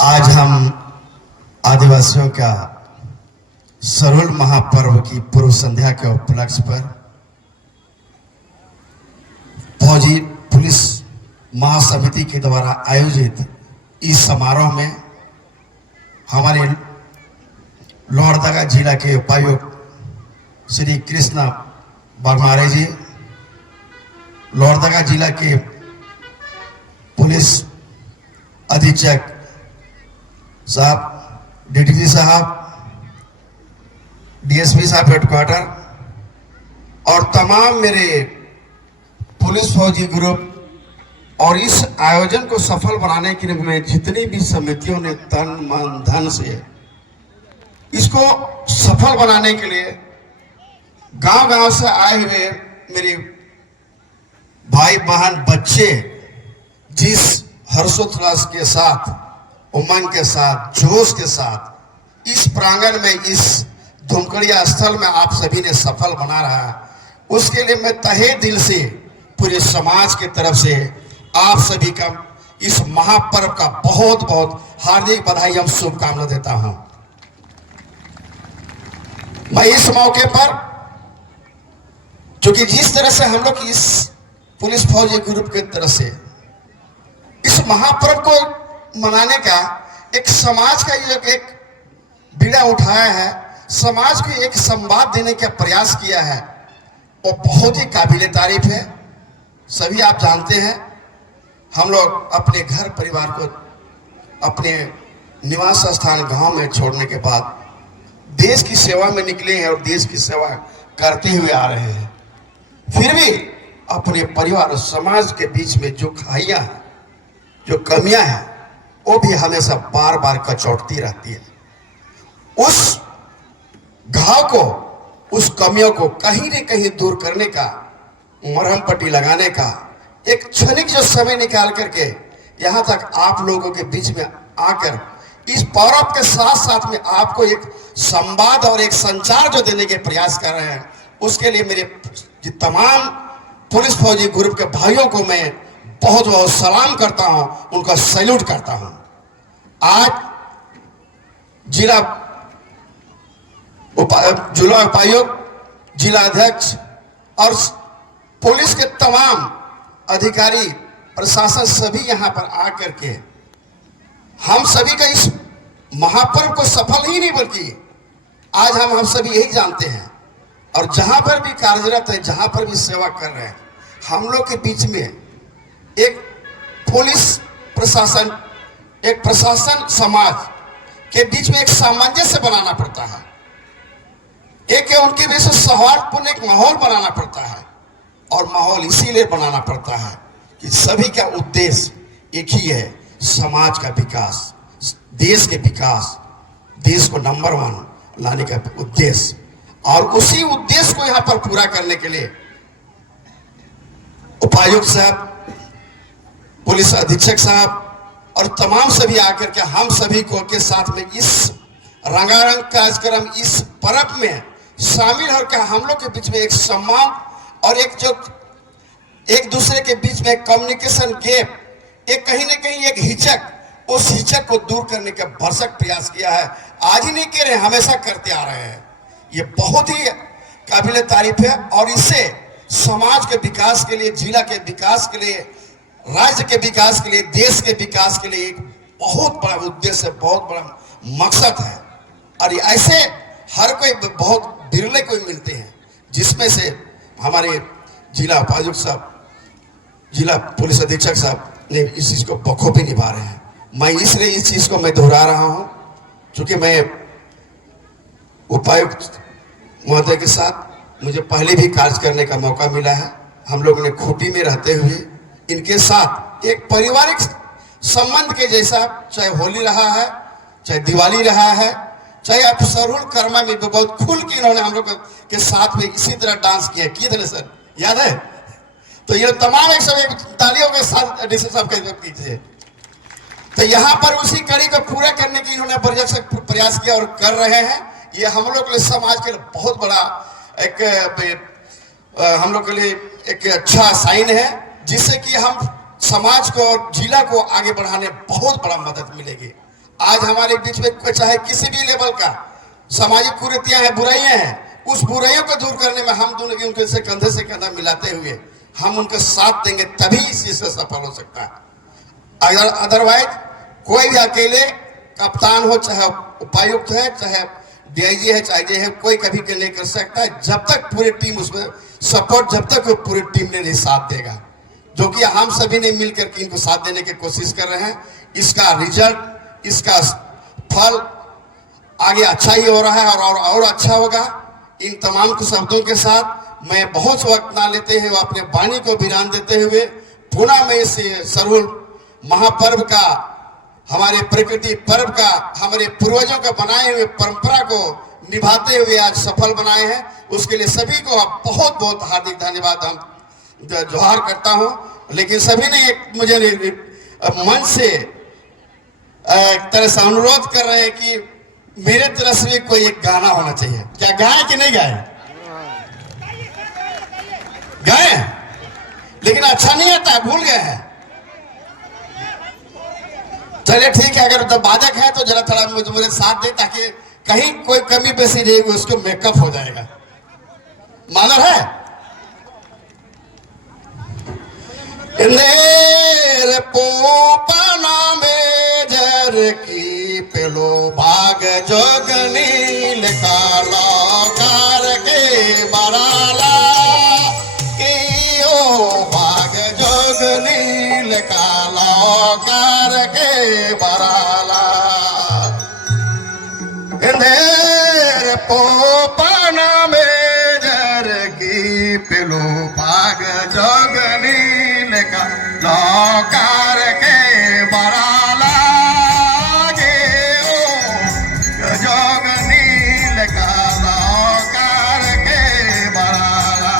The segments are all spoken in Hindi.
आज हम आदिवासियों का सरुल महापर्व की पूर्व संध्या के उपलक्ष्य पर फौजी पुलिस महासमिति के द्वारा आयोजित इस समारोह में हमारे लोहरदगा जिला के उपायुक्त श्री कृष्ण बरमारे जी, लोहरदगा जिला के पुलिस अधीक्षक साहब, डीटीजी साहब, डीएसपी साहब हेडक्वार्टर और तमाम मेरे पुलिस फौजी ग्रुप और इस आयोजन को सफल बनाने के लिए मैं जितनी भी समितियों ने तन मन धन से इसको सफल बनाने के लिए गांव-गांव से आए हुए मेरे भाई बहन बच्चे जिस हर्षोल्लास के साथ, उमंग के साथ, जोश के साथ इस प्रांगण में, इस धुमकड़िया स्थल में आप सभी ने सफल बना रहा है, उसके लिए मैं तहे दिल से पूरे समाज की तरफ से आप सभी का इस महापर्व का बहुत बहुत हार्दिक बधाई एवं शुभकामना देता हूं। मैं इस मौके पर, क्योंकि जिस तरह से हम लोग इस पुलिस फौजी ग्रुप की तरफ से इस महापर्व को मनाने का एक समाज का एक बीड़ा उठाया है, समाज को एक संवाद देने का प्रयास किया है, वो बहुत ही काबिले तारीफ है। सभी आप जानते हैं, हम लोग अपने घर परिवार को अपने निवास स्थान गांव में छोड़ने के बाद देश की सेवा में निकले हैं और देश की सेवा करते हुए आ रहे हैं। फिर भी अपने परिवार और समाज के बीच में जो खाइयां हैं, जो कमियां हैं, वो भी हमेशा बार बार कचौटती रहती है। उस घाव को, उस कमियों को कहीं न कहीं दूर करने का, मरहम पट्टी लगाने का एक क्षणिक जो समय निकाल करके यहाँ तक आप लोगों के बीच में आकर इस पर्व के साथ साथ में आपको एक संवाद और एक संचार जो देने के प्रयास कर रहे हैं, उसके लिए मेरे तमाम पुलिस फौजी ग्रुप के भाइयों को मैं बहुत बहुत सलाम करता हूं, उनका सैल्यूट करता हूं। आज जिला उपायुक्त, जिला अध्यक्ष और पुलिस के तमाम अधिकारी, प्रशासन सभी यहां पर आकर के हम सभी का इस महापर्व को सफल ही नहीं, बल्कि आज हम सभी यही जानते हैं और जहां पर भी कार्यरत है, जहां पर भी सेवा कर रहे हैं, हम लोग के बीच में एक पुलिस प्रशासन, एक प्रशासन समाज के बीच में एक सामंजस्य बनाना पड़ता है, एक उनके बीच में सौहार्दपूर्ण एक माहौल बनाना पड़ता है। और माहौल इसीलिए बनाना पड़ता है कि सभी का उद्देश्य एक ही है, समाज का विकास, देश के विकास, देश को नंबर 1 लाने का उद्देश्य। और उसी उद्देश्य को यहां पर पूरा करने के लिए उपायुक्त साहब, पुलिस अधीक्षक साहब और तमाम सभी आकर के हम सभी को के साथ में इस रंगारंग कार्यक्रम, इस पर्व में शामिल होकर हम लोग के बीच में एक सम्मान और एक जो एक दूसरे के बीच में कम्युनिकेशन गैप, एक कहीं ना कहीं एक हिचक, उस हिचक को दूर करने का भरसक प्रयास किया है। आज ही नहीं कह रहे, हमेशा करते आ रहे हैं। ये बहुत ही काबिले तारीफ है और इससे समाज के विकास के लिए, जिला के विकास के लिए, राज्य के विकास के लिए, देश के विकास के लिए एक बहुत बड़ा उद्देश्य, बहुत बड़ा मकसद है। और ऐसे हर कोई, बहुत बिरले कोई मिलते हैं जिसमें से हमारे जिला उपायुक्त साहब, जिला पुलिस अधीक्षक साहब ने इस चीज को बखूबी निभा रहे हैं। मैं इसलिए इस चीज को मैं दोहरा रहा हूं क्योंकि मैं उपायुक्त महोदय के साथ मुझे पहले भी कार्य करने का मौका मिला है। हम लोगों ने खूंटी में रहते हुए इनके साथ एक पारिवारिक संबंध के जैसा, चाहे होली रहा है, चाहे दिवाली रहा है, चाहे आप सरुल कर्मा में भी बहुत खुल के इन्होंने हम लोग के साथ में इसी तरह डांस किया, किए थे सर, याद है? तो ये तमाम एक सब तालियों के साथ डीसी साहब के कीजिए। तो यहाँ पर उसी कड़ी को पूरा करने की इन्होंने प्रयास किया और कर रहे हैं। ये हम लोग के लिए, समाज के लिए बहुत बड़ा एक हम लोग के लिए एक अच्छा साइन है, जिससे कि हम समाज को और जिला को आगे बढ़ाने बहुत बड़ा मदद मिलेगी। आज हमारे बीच में कोई चाहे किसी भी लेवल का सामाजिक कुरीतियां हैं, बुराइयां हैं, उस बुराइयों को दूर करने में हम दोनों उनके से कंधा मिलाते हुए हम उनका साथ देंगे, तभी इस चीज से सफल हो सकता है। अगर अदरवाइज कोई भी अकेले कप्तान हो, चाहे उपायुक्त है, चाहे डीआईजी है, चाहे जे है, कोई कभी के नहीं कर सकता है जब तक पूरी टीम उसमें सपोर्ट, जब तक वो पूरी टीम ने नहीं साथ देगा, जो कि हम सभी ने मिलकर के इनको साथ देने की कोशिश कर रहे हैं। इसका रिजल्ट, इसका फल आगे अच्छा ही हो रहा है और अच्छा होगा। इन तमाम कुछ शब्दों के साथ मैं बहुत वक्त ना लेते हुए अपने वाणी को विराम देते हुए पुनः मैं इस सरूल महापर्व का, हमारे प्रकृति पर्व का, हमारे पूर्वजों का बनाए हुए परंपरा को निभाते हुए आज सफल बनाए हैं, उसके लिए सभी को बहुत बहुत हार्दिक धन्यवाद हम जोहार करता हूं। लेकिन सभी ने एक मुझे मन से एक तरह से अनुरोध कर रहे हैं कि मेरे तरफ से भी कोई एक गाना होना चाहिए। क्या गाए कि नहीं गाए? गाए, लेकिन अच्छा नहीं आता है, भूल गए हैं। चलिए ठीक है, अगर तो बाधक है तो जरा थोड़ा मुझे साथ दे, ताकि कहीं कोई कमी पेशी रहेगी उसको मेकअप हो जाएगा। मानर है नेर पोपना में जर की पेलो भाग जोगनी काला कार के बराला की ओ भाग जोगनी काला कार के बराला नेर पोपना में जर की पेलो भाग जोगनी लौकार के बराला गे ओ जोगनी लगा लौकार के बराला।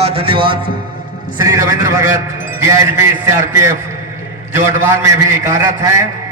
धन्यवाद धन्यवाद। श्री रविंद्र भगत, डीआईजी सीआरपीएफ, जो वर्तमान में भी कार्यरत हैं।